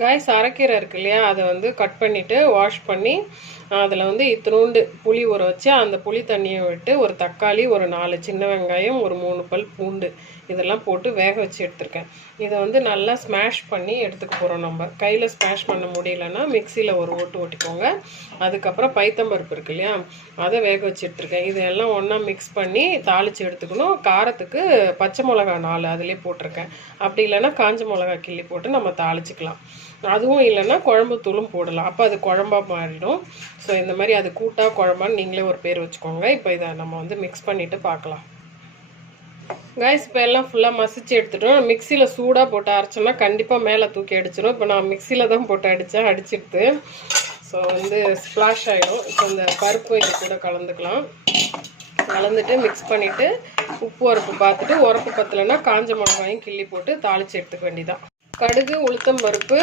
Guys அரைக்கீரை இருக்கு இல்லையா, அதை வந்து கட் பண்ணிவிட்டு வாஷ் பண்ணி அதில் வந்து இத்தினோண்டு புளி ஊற வச்சு அந்த புளி தண்ணியை விட்டு ஒரு தக்காளி, ஒரு 4 சின்ன வெங்காயம், ஒரு 3 பல் பூண்டு இதெல்லாம் போட்டு வேக வச்சு எடுத்துருக்கேன். இதை வந்து நல்லா ஸ்மாஷ் பண்ணி எடுத்துக்க போகிறோம். நம்ம கையில் ஸ்மாஷ் பண்ண முடியலன்னா மிக்சியில் ஒரு ஓட்டு ஓட்டிக்கோங்க. அதுக்கப்புறம் பைத்தம்பருப்பு இருக்கு இல்லையா, அதை வேக வச்சு எடுத்துருக்கேன். இதெல்லாம் ஒன்றா மிக்ஸ் பண்ணி தாளித்து எடுத்துக்கணும். காரத்துக்கு பச்சை மிளகா 4 அதிலே போட்டிருக்கேன். அப்படி இல்லைன்னா காஞ்ச மிளகா கிள்ளி போட்டு நம்ம தாளிச்சிக்கலாம். அதுவும் இல்லைன்னா குழம்பு தூளும் போடலாம். அப்போ அது குழம்பா மாறிடும். ஸோ இந்த மாதிரி அது கூட்டா குழம்பான்னு நீங்களே ஒரு பேர் வச்சுக்கோங்க. இப்போ இதை நம்ம வந்து மிக்ஸ் பண்ணிவிட்டு பார்க்கலாம். காய்ஸ் இப்போ எல்லாம் ஃபுல்லாக மசிச்சு எடுத்துட்டோம். மிக்சியில் சூடாக போட்டு அரைச்சோம்னா கண்டிப்பாக மேலே தூக்கி அடிச்சிடும். இப்போ நான் மிக்சியில் தான் போட்டு அடித்தேன், அடிச்சிடுது. ஸோ வந்து ஸ்ப்ளாஷ் ஆகிடும். இப்போ இந்த பருப்பு இது கூட கலந்துக்கலாம். கலந்துட்டு மிக்ஸ் பண்ணிவிட்டு உப்பு உரப்பு பார்த்துட்டு, உரப்பு பத்தலைன்னா காஞ்ச மிளகாயும் கிள்ளி போட்டு தாளித்து எடுத்துக்க வேண்டியதான். கடுகு, உளுத்தம் பருப்பு,